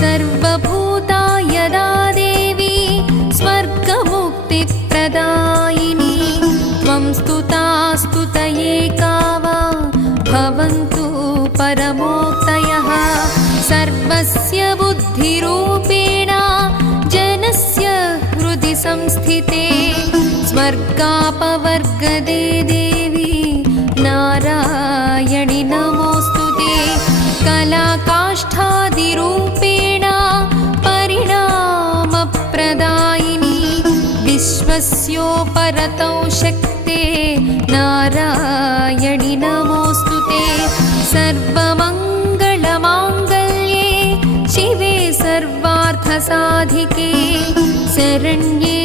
सर्वभूतायदा देवी स्वर्गमुक्तिप्रदायिनी त्वं स्तुता स्तुतये कावा भवन्तु परमोक्तयः सर्वस्य बुद्धिरूपेण जनस्य हृदि संस्थिते स्वर्गापवर्गदे देवी नारायणि नमोऽस्तुते कलाकाष्ठादिरूपेण परिणामप्रदायिनी विश्वस्योपरतौ शक्ते नारायणि नमोऽस्तुते सर्वमङ्गलमाङ्गल्ये शिवे सर्वार्थसाधिके शरण्ये